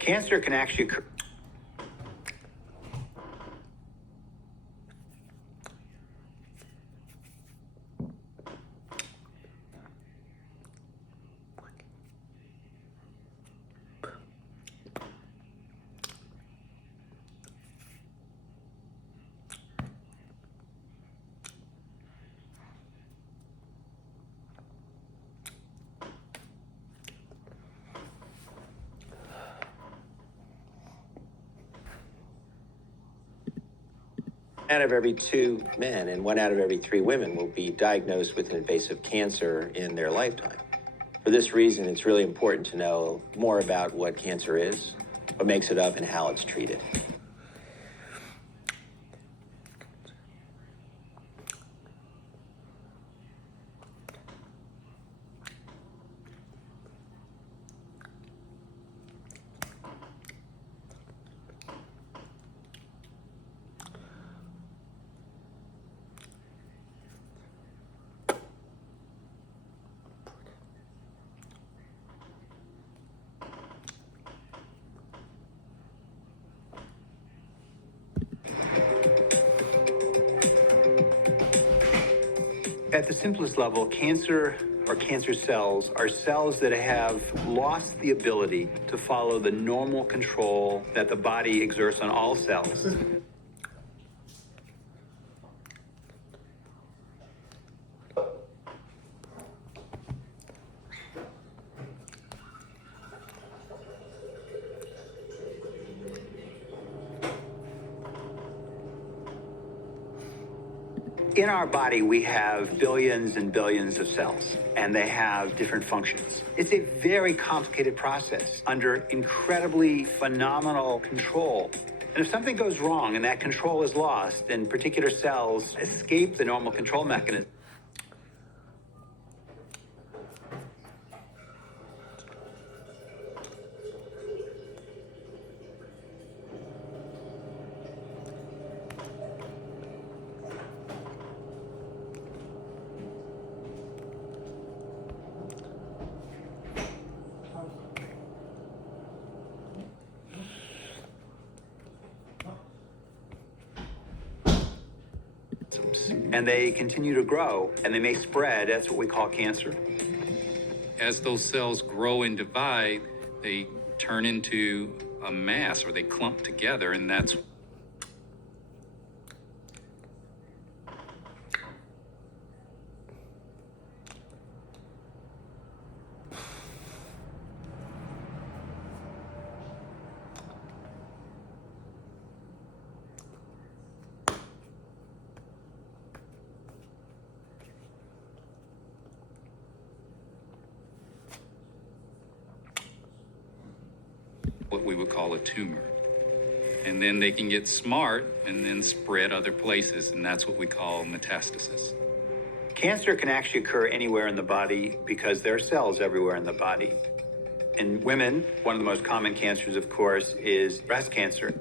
Cancer can actually occur. Out of every 2 men and 1 out of every 3 women will be diagnosed with an invasive cancer in their lifetime. For this reason, it's really important to know more about what cancer is, what makes it up, and how it's treated. At the simplest level, cancer or cancer cells are cells that have lost the ability to follow the normal control that the body exerts on all cells. In our body, we have billions and billions of cells, and they have different functions. It's a very complicated process under incredibly phenomenal control. And if something goes wrong and that control is lost, and particular cells escape the normal control mechanism, and they continue to grow, and they may spread. That's what we call cancer. As those cells grow and divide, they turn into a mass, or they clump together, and that's what we would call a tumor. And then they can get smart and then spread other places, and that's what we call metastasis. Cancer can actually occur anywhere in the body because there are cells everywhere in the body. In women, one of the most common cancers, of course, is breast cancer.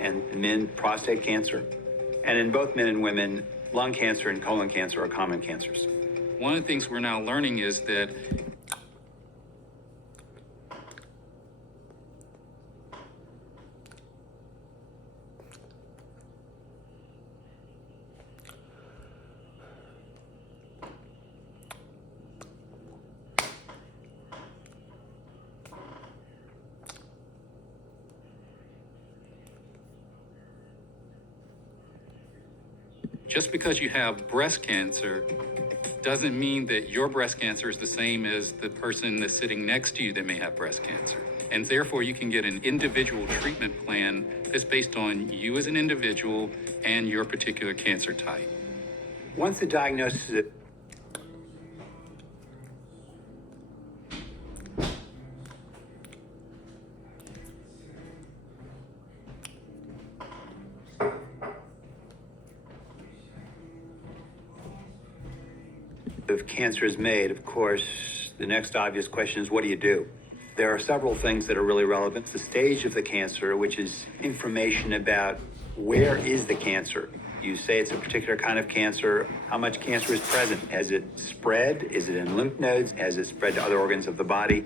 And in men, prostate cancer. And in both men and women, lung cancer and colon cancer are common cancers. One of the things we're now learning is that just because you have breast cancer doesn't mean that your breast cancer is the same as the person that's sitting next to you that may have breast cancer. And therefore, you can get an individual treatment plan that's based on you as an individual and your particular cancer type. Once the diagnosis is of cancer is made, of course, the next obvious question is, what do you do? There are several things that are really relevant. The stage of the cancer, which is information about where is the cancer. You say it's a particular kind of cancer. How much cancer is present? Has it spread? Is it in lymph nodes? Has it spread to other organs of the body?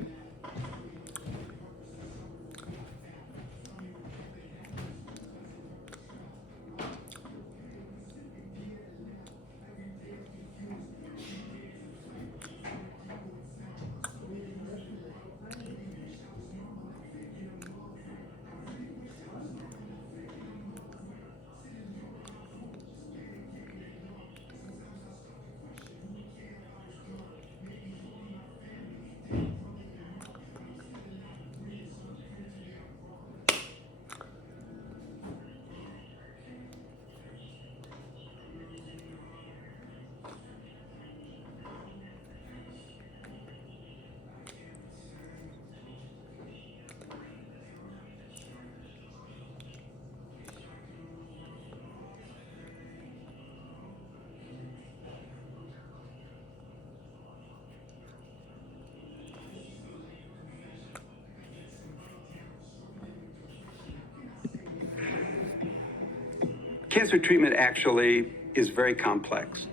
Cancer treatment actually is very complex.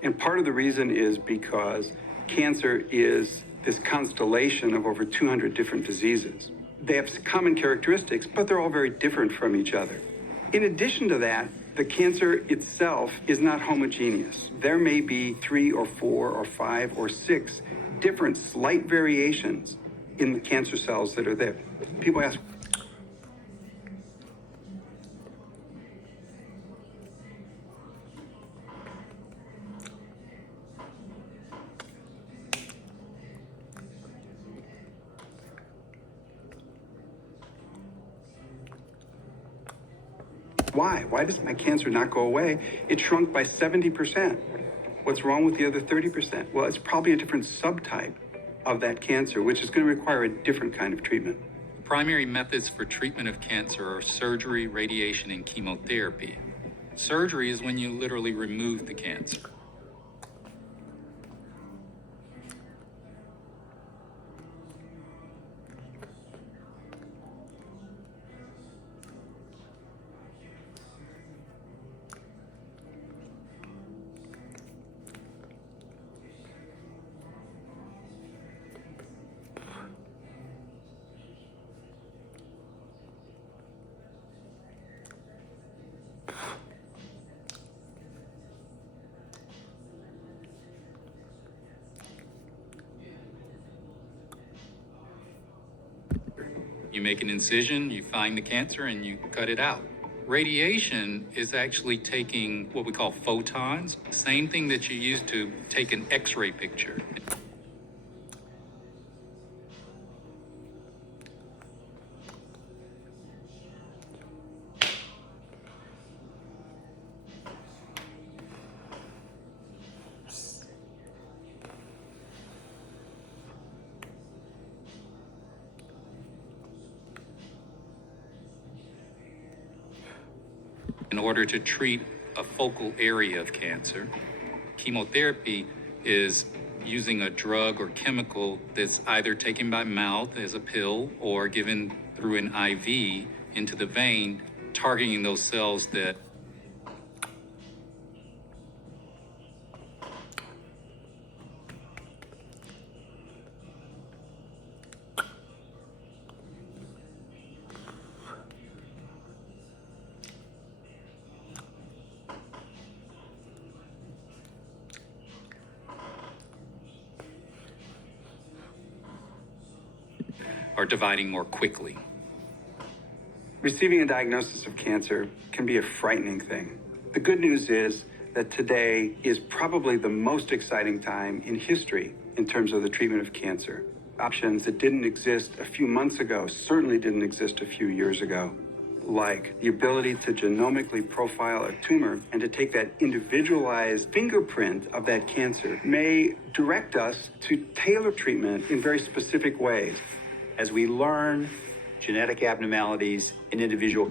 And part of the reason is because cancer is this constellation of over 200 different diseases. They have common characteristics, but they're all very different from each other. In addition to that, the cancer itself is not homogeneous. There may be 3 or 4 or 5 or 6 different slight variations in the cancer cells that are there. People ask, why? Why does my cancer not go away? It shrunk by 70%. What's wrong with the other 30%? Well, it's probably a different subtype of that cancer, which is going to require a different kind of treatment. Primary methods for treatment of cancer are surgery, radiation, and chemotherapy. Surgery is when you literally remove the cancer. You make an incision, you find the cancer, and you cut it out. Radiation is actually taking what we call photons, same thing that you use to take an X-ray picture. In order to treat a focal area of cancer, chemotherapy is using a drug or chemical that's either taken by mouth as a pill or given through an IV into the vein, targeting those cells that are dividing more quickly. Receiving a diagnosis of cancer can be a frightening thing. The good news is that today is probably the most exciting time in history in terms of the treatment of cancer. Options that didn't exist a few months ago certainly didn't exist a few years ago. like the ability to genomically profile a tumor and to take that individualized fingerprint of that cancer may direct us to tailor treatment in very specific ways. As we learn genetic abnormalities in individual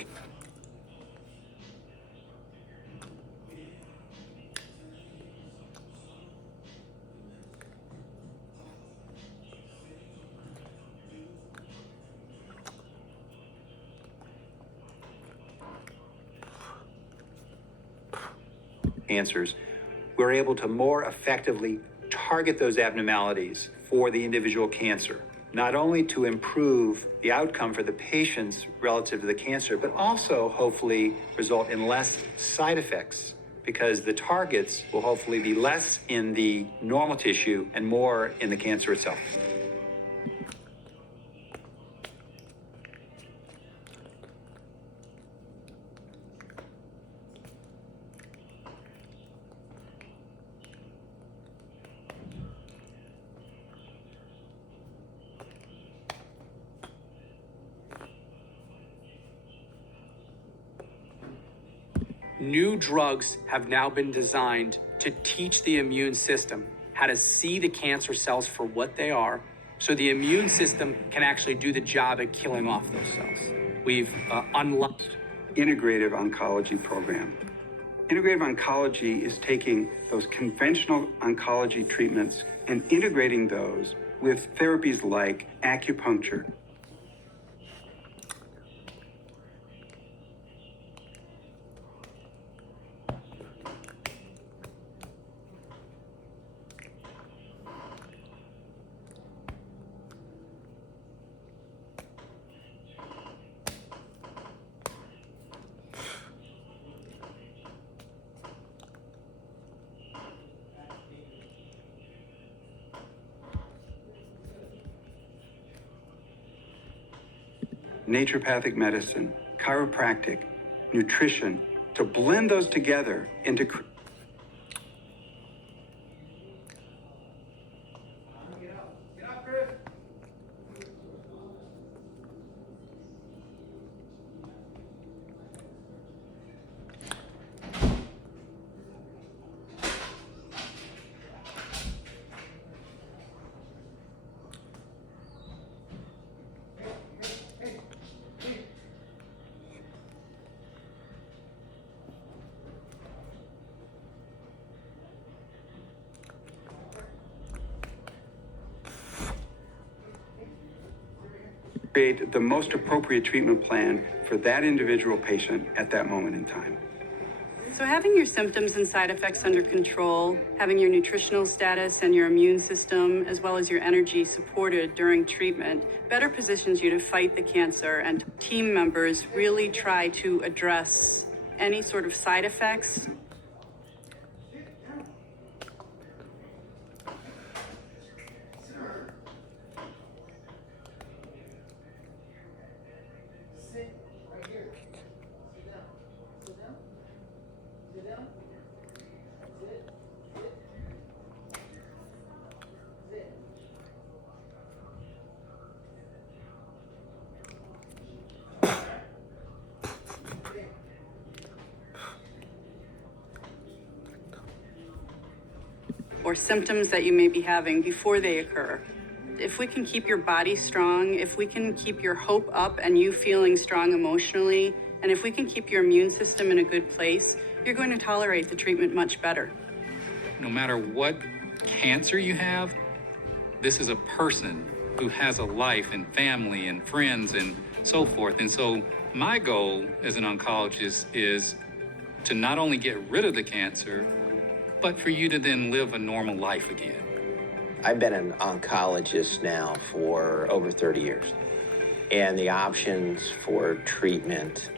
cancers, we're able to more effectively target those abnormalities for the individual cancer, not only to improve the outcome for the patients relative to the cancer, but also hopefully result in less side effects because the targets will hopefully be less in the normal tissue and more in the cancer itself. New drugs have now been designed to teach the immune system how to see the cancer cells for what they are, so the immune system can actually do the job at killing off those cells. We've unlocked Integrative oncology program. Integrative oncology is taking those conventional oncology treatments and integrating those with therapies like acupuncture. Naturopathic medicine, chiropractic, nutrition, to blend those together into create the most appropriate treatment plan for that individual patient at that moment in time. So having your symptoms and side effects under control, having your nutritional status and your immune system, as well as your energy supported during treatment, better positions you to fight the cancer, and team members really try to address any sort of side effects. Or symptoms that you may be having before they occur. If we can keep your body strong, if we can keep your hope up and you feeling strong emotionally, and if we can keep your immune system in a good place, you're going to tolerate the treatment much better. No matter what cancer you have, this is a person who has a life and family and friends and so forth. And so my goal as an oncologist is to not only get rid of the cancer, but for you to then live a normal life again. I've been an oncologist now for over 30 years, and the options for treatment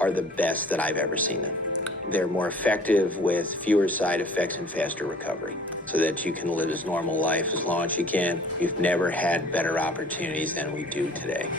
are the best that I've ever seen them. They're more effective with fewer side effects and faster recovery, so that you can live as normal life as long as you can. We've never had better opportunities than we do today.